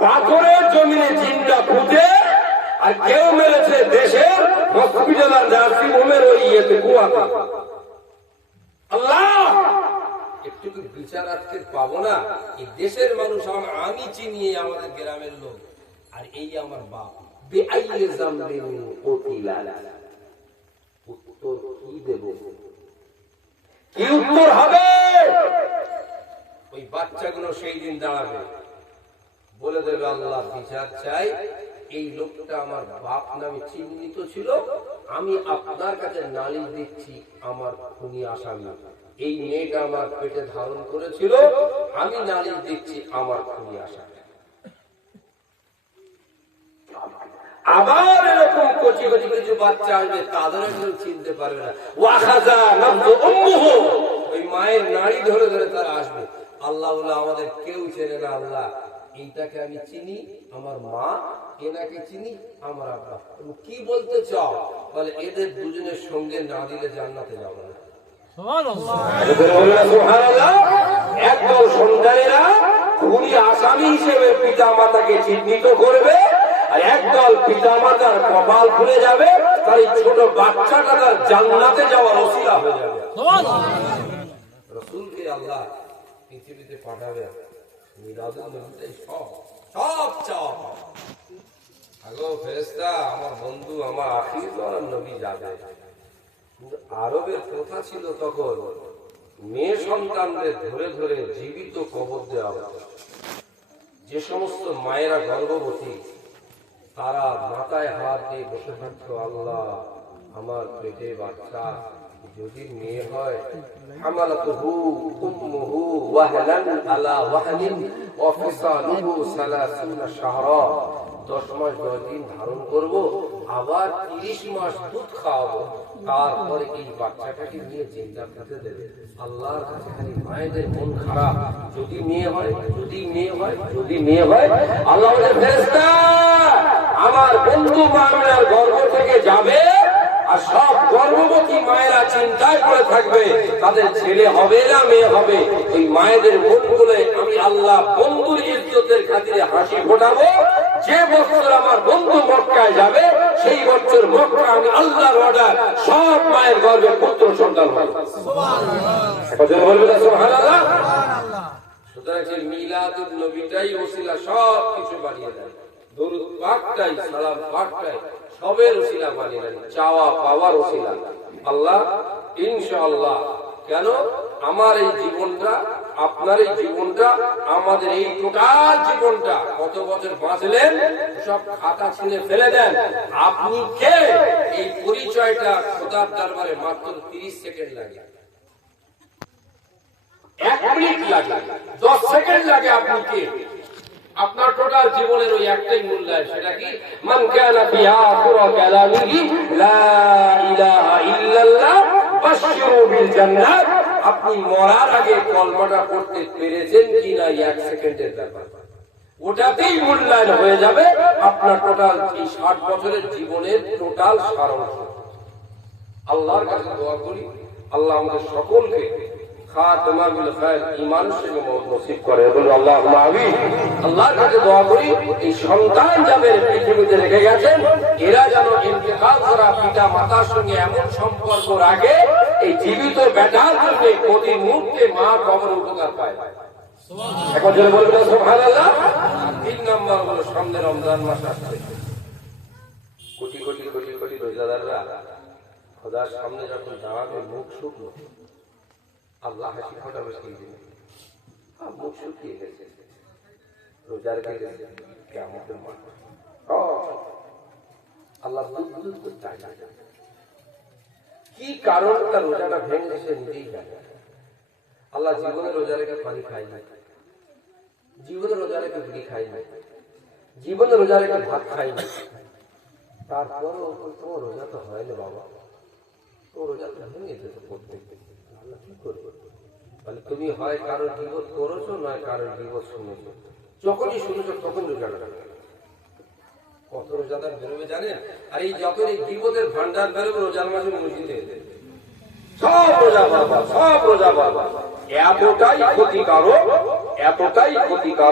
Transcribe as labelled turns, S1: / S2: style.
S1: পাথরের জমিনে চিন্তা পুঁতে আর কেউ মেরেছে দেশের হসপিটাল আর নার্সিং ওই ইয়েতে কুয়াতে আল্লাহ! একটু বিচার আজকে পাবো না। এই দেশের মানুষ আমার আমি আমাদের গ্রামের লোক। আর এই আমার বাপ। উত্তর কি দেব? কি উত্তর হবে? ওই বাচ্চাগুলো সেই দিন দাঁড়াবে। বলে দেবে আল্লাহ, বিচার চাই। এই লোকটা আমার বাপ নামে চিহ্নিত ছিল। আমি আপনার কাছে নালিশ দিচ্ছি, আমার খুনি আসামি। এই মেয়েটা আমার পেটে ধারণ করেছিল। আমি নালিশ দিচ্ছি, আমার খুনি আসামি। আবার এরকম কচি কচি কিছু বাচ্চা আসবে তাদের চিনতে পারবে না। ওয়াখাজা উম্মুহু। ওই মায়ের নাড়ি ধরে ধরে তারা আসবে। আল্লাহ আমাদের কেউ চেনে না আল্লাহ। এইটাকে আমি চিনি আমার মা এনাকে চিনি আমার আব্বা। কি বলতে চাও? বলে এদের দুজনের সঙ্গে না দিলে জান্নাতে যাব না। একদল সন্তানেরা খুনি আসামি হিসেবে পিতা মাতাকে চিহ্নিত করবে আর একদল পিতা মাতার কপাল খুলে যাবে তার এই ছোট বাচ্চাটা তার জান্নাতে যাওয়ার অসিলা হয়ে যাবে। রসুলকে আল্লাহ পৃথিবীতে পাঠাবে। আগো ফেরেস্তা আমার বন্ধু আমার আখির নবী যাবে আরবের প্রথা ছিল তখন মেয়ে সন্তানদের ধরে ধরে জীবিত কবর দেওয়া হতো। যে সমস্ত মায়েরা গর্ভবতী, তারা মাথায় হাত দিয়ে বসে থাকতো আল্লাহ, আমার পেটে বাচ্চা। যদি মেয়ে হয়, হামালাতুহু, উম্মুহু ওয়াহলান আলা ওয়াহলিন ওয়া ফিসালুহু সালাসুনা শাহরা। 10 মাস 10 দিন ধারণ করব, আবার 30 মাস দুধ খাওয়াবো। তারপরে এই বাচ্চাটাকে নিয়ে চিন্তা করতে দেবে। আল্লাহর কাছে খালি মায়েদের মন খারাপ। যদি মেয়ে হয়, যদি মেয়ে হয়, যদি মেয়ে হয়, আল্লাহ আমার বন্ধু মামিনার গর্ভ থেকে যাবে। আর সব গর্ভবতী মায়েরা চিন্তায় পড়ে থাকবে, তাদের ছেলে হবে না, মেয়ে হবে। এই মায়েদের মুখ বলে আমি আল্লাহ বন্ধুর ইজ্জতের খাতিরে হাসি ফোটাবো। যে বছর আমার বন্ধু মক্কায় যাবে, সেই বছর মক্কা আমি আল্লাহর অর্ডার সব মায়ের গর্ভে পুত্র সন্তান হবে। সুতরাং সেই মিলাদুল নবীটাই ওসিলা সব কিছু বানিয়ে দেয়। কেন? আমার এই জীবনটা, আপনার এই জীবনটা, আমাদের এই টোটাল জীবনটা কত বছর বাঁচলেন, সব খাতা ছিঁড়ে ফেলে দেন। আপনি কে? এই পরিচয়টা খোদার দরবারে মাত্র তিরিশ সেকেন্ড লাগে। এক মিনিট লাগে, দশ সেকেন্ড লাগে আপনি কে? আপনার টোটাল জীবনের ওই একটাই মূল্যায়ন সেটা কি? মান কানা ফি আখিরা কালামিহি, লা আপনি মরার আগে কলমাটা পড়তে পেরেছেন কিনা এক সেকেন্ডের ব্যাপার। ওটাতেই মূল্যায়ন হয়ে যাবে আপনার টোটাল এই ষাট বছরের জীবনের টোটাল সারাংশ আল্লাহর কাছে দোয়া করি, আল্লাহ আমাদের সকলকে এমন সম্পর্ক এই জীবিত বেটার জন্য প্রতি মুহূর্তে মা কবর পায়। এখন যদি বলবেন সুবহানাল্লাহ। তিন নম্বর হলো সামনে রমজান মাস কোটি কোটি কোটি কোটি রোজাদাররা সামনে যখন দাঁড়াবে, মুখ শুকনো। আল্লাহ হাসি ফোটাবে সেই দিনে। আর মুখ শুকিয়ে কেমন আল্লাহ কি কারণ তার রোজাটা ভেঙে সে নিজেই জানে। আল্লাহ জীবনে রোজা রেখে পানি খায় না জীবনে রোজা রেখে বিড়ি খাই না জীবনে রোজা রেখে ভাত খাই না তারপরও তোমার রোজা তো হয় না বাবা। তো রোজা তো ভেঙে যেত প্রত্যেক আল্লাহ তুমি হয় কারোর বিপদ করেছ, নয় কারোর বিপদ শুনেছো। যখনই শুনেছো, তখন রোজাটা রাখবে কত রোজাদার বেরোবে জানেন? আর এই যখন এই বিপদের ভান্ডার বেরোবে রোজার মাসে মসজিদে। সব রোজা বাবা, সব রোজা বাবা। এতটাই ক্ষতিকারক এতটাই ক্ষতিকারক।